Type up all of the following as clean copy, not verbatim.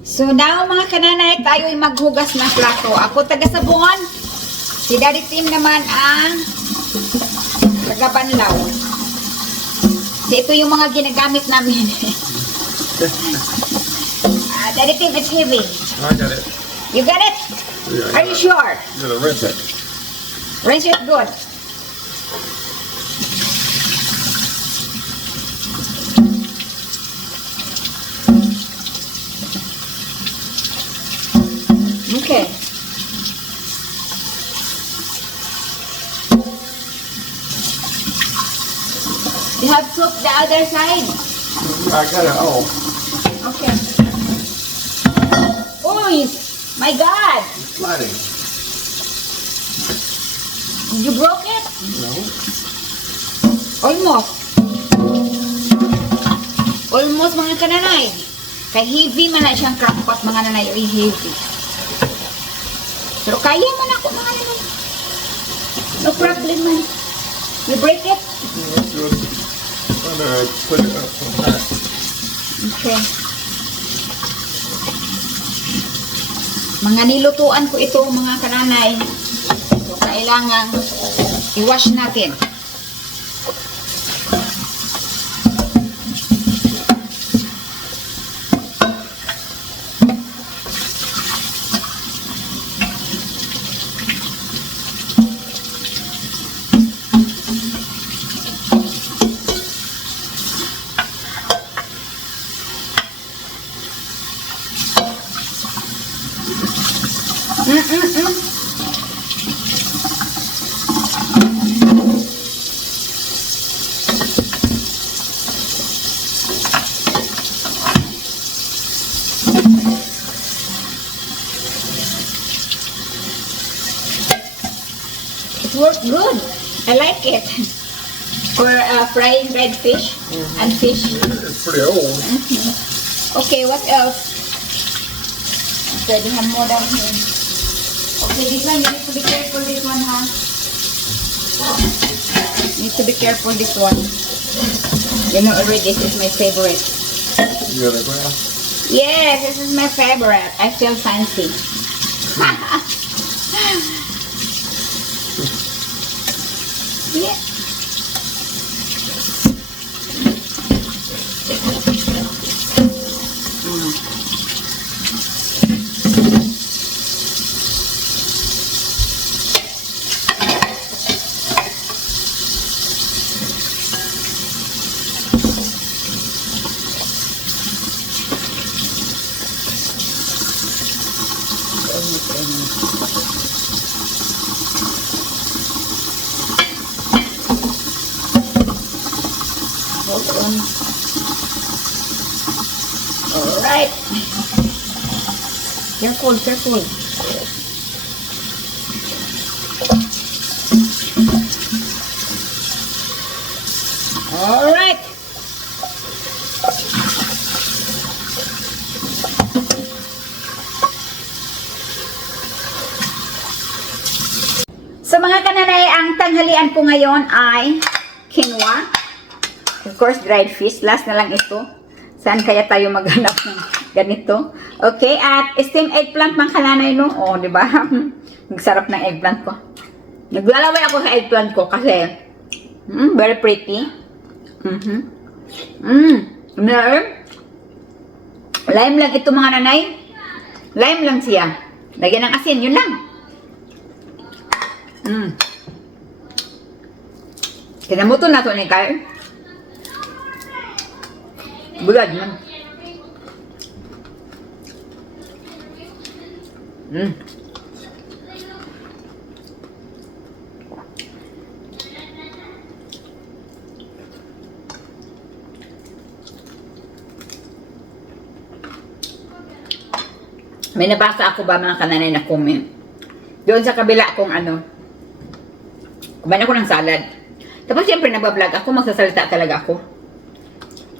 So now mga kananay, tayo ay maghugas ng plato. Ako taga-sabon. Si Daddy Tim naman ang taga-banlaw. So ito yung mga ginagamit namin. Daddy Tim, it's heavy. I got it. You got it? Yeah, Are you sure? I'm gonna rinse it. Rinse it good. Okay. You have soup the other side. I got it all. Okay. Oh, my God! It's sliding. You broke it? No. Almost. Almost mga kananay. Kay heavy man na siyang crackpot mga nanay o heavy. Pero kaya man ako mga nanay. No problem man. You break it? That's good. I'm gonna put it up on that. Okay. Mga nilutuan ko ito mga kananay. So kailangan i-wash natin. It worked good. I like it. For frying red fish and fish. It's pretty old. Okay, what else? Okay, we have more down here. Okay, this one, you need to be careful this one, huh? You need to be careful this one. You know already, this is my favorite. You got a glass? Yes, this is my favorite. I feel fancy. Yeah. Hold on. Alright. Careful, careful. Alright. Sa mga kananay, ang tanghalian po ngayon ay quinoa. Of course, dried fish. Last na lang ito. Saan kaya tayo maghanap ng ganito? Okay, at steamed eggplant mga kananay, no? O, di ba? Nagsarap ng eggplant ko. Naglalaway ako sa eggplant ko kasi very pretty. Lime lang ito mga nanay. Lime lang siya. Lagyan ng asin, yun lang. Kinamuto na ito ni Kyle. Bulad man. May nabasa ako ba mga kananay na comment? Doon sa kabila kong ano, kumain ako ng salad. Tapos siyempre nagbablog ako, magsasalita talaga ako.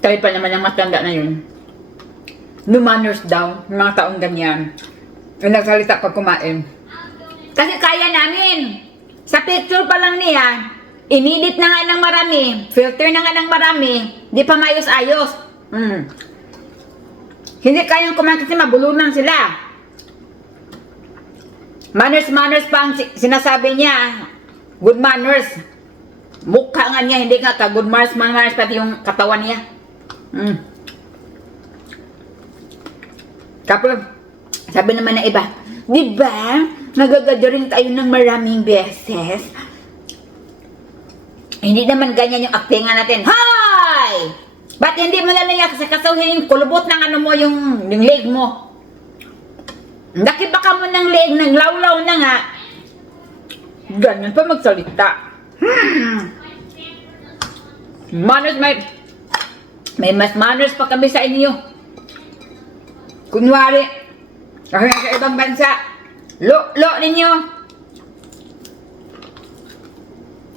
Kahit pa naman ang matanda na yun. No manners daw, mga taong ganyan. Yung nagsalita pag kumain. Kasi kaya namin. Sa picture pa lang niya, inedit na nga ng marami, filter na nga ng marami, di pa maayos-ayos. Hindi kayang kumain kasi mabulunan sila. Manners pa ang sinasabi niya. Good manners. Mukha nga niya, hindi nga ka good manners pati yung katawan niya. Kapag, sabi naman ng iba, di ba, nagagadaring tayo ng maraming beses? Hindi naman ganyan yung aktingan natin. Hoy! Ba't hindi mo lang niya kasasuhin yung kulubot ng ano mo, yung leg mo? Nakibaka mo ng leg, ng lawlaw na nga. Ganyan pa magsalita. Manners, may mas manners pa kami sa inyo. Kunwari, kasi sa ibang bansa, lo ninyo.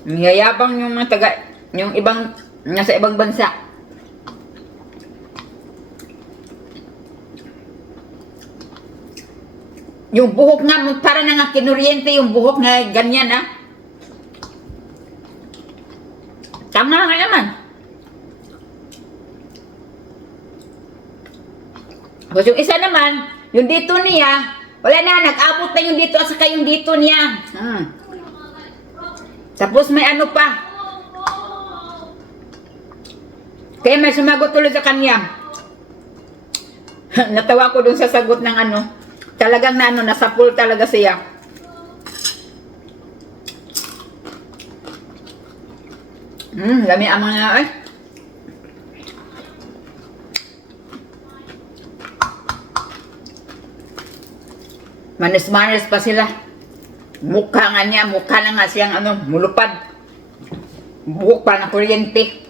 Niyayabang yung mga yung ibang, nasa ibang bansa. Yung buhok nga, para na nga kinuryente yung buhok na ganyan, ha? Tama nga naman. Tapos yung isa naman, yung dito niya, wala na, nag-abot na yung dito at saka yung dito niya. Tapos may ano pa. Kaya may sumagot tuloy sa kanya. Natawa ko dun sa sagot ng ano. Talagang na ano, nasa pool talaga siya. Lami ang mga eh. Manners pa sila. Mukha nga niya, mukha na nga siyang ano, mulupad. Buhok pa na kuryente.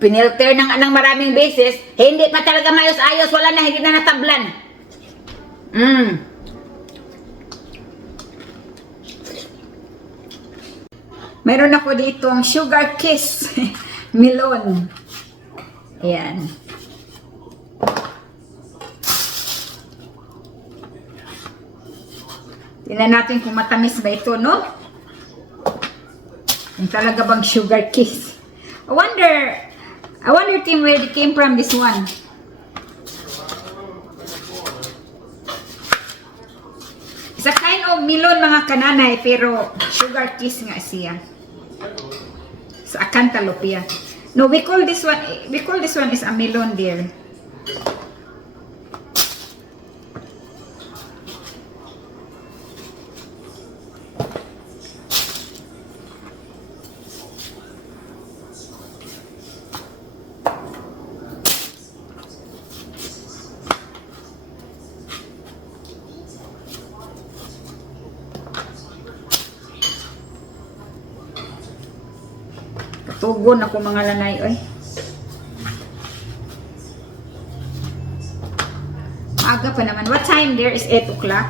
Pinilter ng maraming beses, hindi pa talaga mayos-ayos, wala na, hindi na natablan. Meron ako dito ang sugar kiss melon. Ayan. Tingnan natin kung matamis ba ito, no? Yung talaga bang sugar kiss? I wonder team where it came from, this one. It's a kind of melon, mga kananay, pero sugar kiss nga siya. Sa cantaloupe yan. No, we call this one is a melon, dear. Tugon ako mga lanay, oy. Aga pa naman. What time there is 8 o'clock?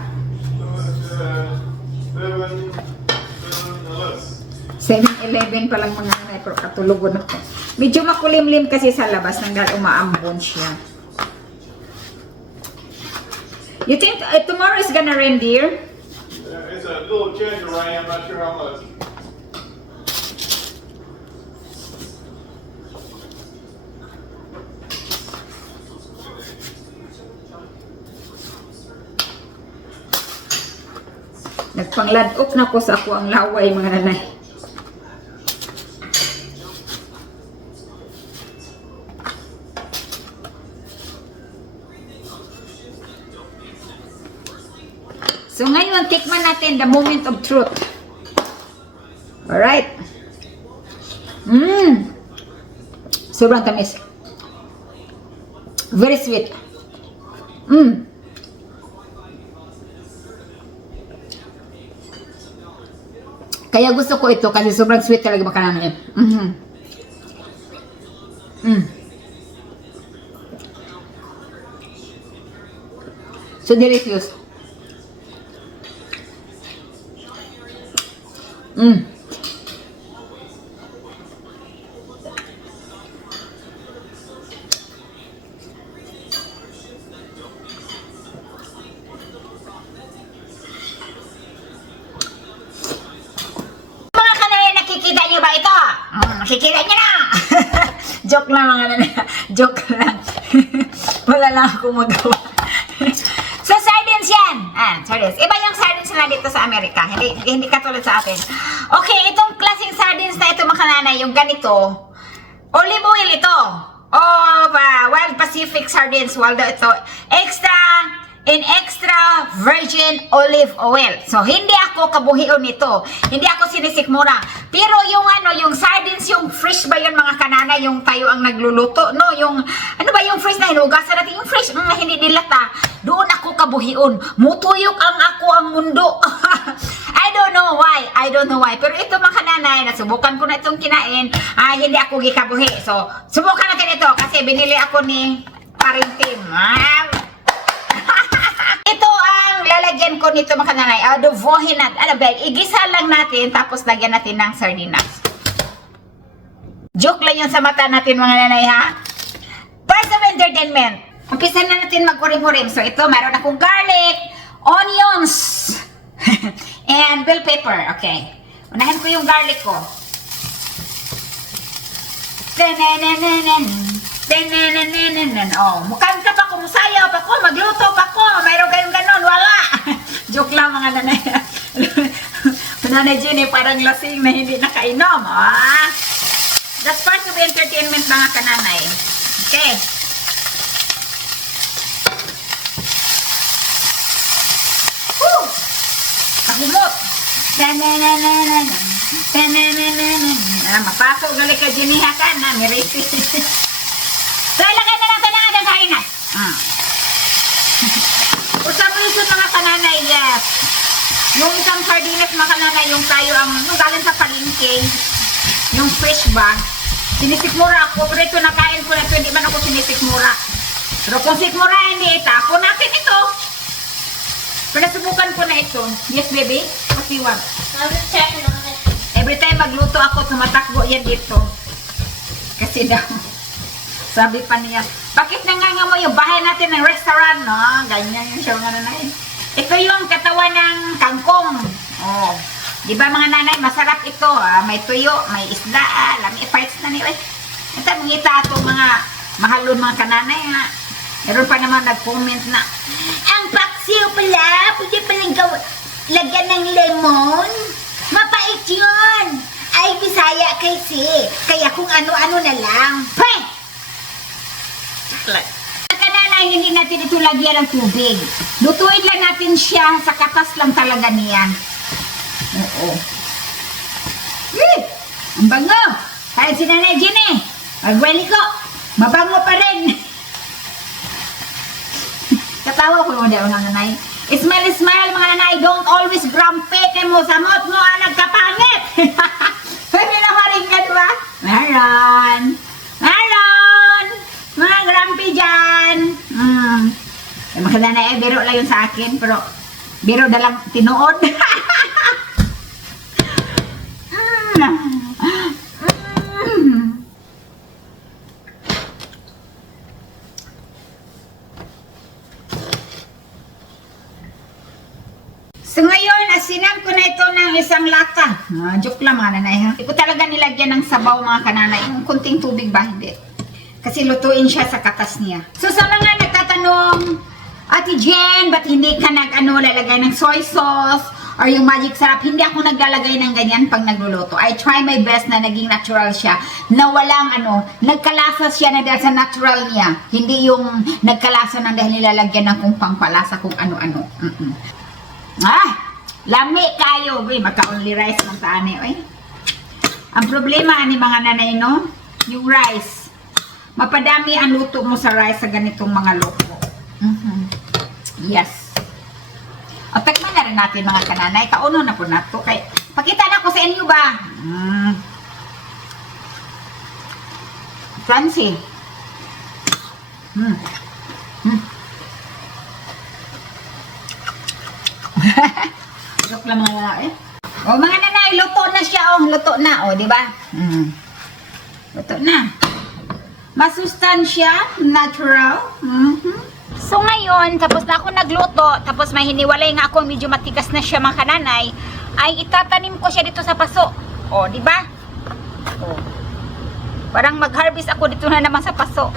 7:11 pa lang mga lanay, pero katulugon ako. Medyo makulimlim kasi sa labas nang dahil umaambon siya. You think tomorrow is gonna rain, dear? It's a little chance of rain. I'm not sure how much. Nagpangladok na ko sa ako ang laway, mga nanay. So ngayon, tikman natin the moment of truth. Alright. Sobrang tamis. Very sweet. Kaya gusto ko ito kasi sobrang sweet talaga makanan niya. So delicious. Nakikita niyo na! Joke lang mga nanay. Joke lang. na ako magawa. So, sardines yan. Sardines. Iba yung sardines na dito sa Amerika. Hindi katulad sa atin. Okay, itong klaseng sardines na ito, mga nanay, yung ganito, olive oil ito. Wild Pacific sardines. Waldo ito. Extra virgin olive oil. So, hindi ako kabuhion nito. Hindi ako sinisikmura. Pero yung sardines, yung fresh ba yun, mga kanana, yung tayo ang nagluluto, no? Yung, yung fresh na hinugasan natin, yung fresh, hindi dilata. Doon ako kabuhion. Mutuyok ang mundo. I don't know why. Pero ito, mga kananay, nasubukan ko na itong kinain, hindi ako gikabuhi. So, subukan natin ito kasi binili ako ni Paring Tim. Ito ang lalagyan ko nito, mga kananay. Adobohin natin. Igisa lang natin, tapos lagyan natin ng sardinas. Joke lang yun sa mata natin, mga nanay, ha? First of entertainment. Umpisa na natin mag-urim-urim. So, ito, mayroon akong garlic, onions, and bell pepper. Okay. Unahin ko yung garlic ko. Mukhang ka pa ko, musayaw pa ko, magluto pa ko. Mayroon kayong ganon, wala. Joke lang, mga nanay. Nanay Jenny, parang lasing na hindi nakainom. That's part of entertainment, mga kananay. Okay. Woo! Kahumot. Mapasok ulit ka, Jenny, ha ka na, mirisi. So, ilagay na natin ang ating kainan. Usap-usap, mga kananay, yes. Yung isang sardinas, mga kananay, yung tayo ang galing sa palengke, yung fresh ba, sinisikmura ako, pero ito nakain ko na ito, hindi man ako sinisikmura. Pero kung sikmura, hindi, itapon natin ito. Pero nasubukan ko na ito. Yes, baby? What do you want? Every time magluto ako, tumatakbo yan dito. Kasi daw, sabi pa niya, bakit nanganga mo yung bahay natin ng restaurant, no? Ganyan yung siya, mga nanay. Ito yung katawan ng kangkong. Di ba, mga nanay, masarap ito. May tuyo, may isda, lami parts na niyo. Ito, mangita itong mga mahalon, mga kananay, ha? Meron pa naman nag-comment na, ang paksiw pala, pwede palang lagyan ng lemon. Mapait yun. Ay, Bisaya kasi. Kaya kung ano-ano na lang. Pwede! Kananay, hindi natin ito lagyan ng tubig. Lutuin lang natin siya, sa katas lang talaga niya. Oo. Ang bango. Kahit si Nanay Jenny, magwali ko, mabango pa rin. Katawa ko yung mga nanay. Smile, mga nanay. Don't always grumpy. Kaya mo, samot mo, alag kapangit. Pwede na maringgan ba? Meron. Mga grumpy dyan. Mga nanay, biro lang yun sa akin. Pero, biro dalang tinuod. So ngayon, asinan ko na ito ng isang lata. Joke lang, mga nanay, ha? Hindi ko talaga nilagyan ng sabaw, mga kananay. Yung kunting tubig ba? Hindi. Kasi lutuin siya sa katas niya. So sa mga nagtatanong, Ate Jen, ba't hindi ka lalagay ng soy sauce or yung magic sarap? Hindi ako naglalagay ng ganyan pag nagluluto. I try my best na naging natural siya. Na walang nagkalasa siya na dahil sa natural niya. Hindi yung nagkalasa na dahil nilalagyan ng kung pangpalasa kung ano-ano. Lami kayo. Maka-only rice ng taanay. Ang problema ni mga nanay, no? Yung rice. Mapadami ang luto mo sa rice sa ganitong mga luto. Yes. At tikman na rin natin, mga kananay. Kauno na po na ito. Pakita na ko sa inyo ba? Fancy. Joke lang, mga nanay. Mga nanay, luto na siya. Luto na. Di ba? Luto na. Masustansya. Natural. So ngayon, tapos na ako nagluto, tapos may hiniwalay nga ako, medyo matigas na siya, mga kananay, ay itatanim ko siya dito sa paso. Di ba? Parang mag-harvest ako dito na naman sa paso.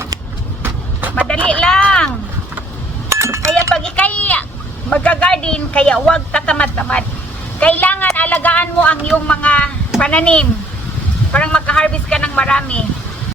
Madali lang. magka-garden, kaya huwag tatamad-tamad. Kailangan alagaan mo ang iyong mga pananim. Parang makaharvest ka ng marami.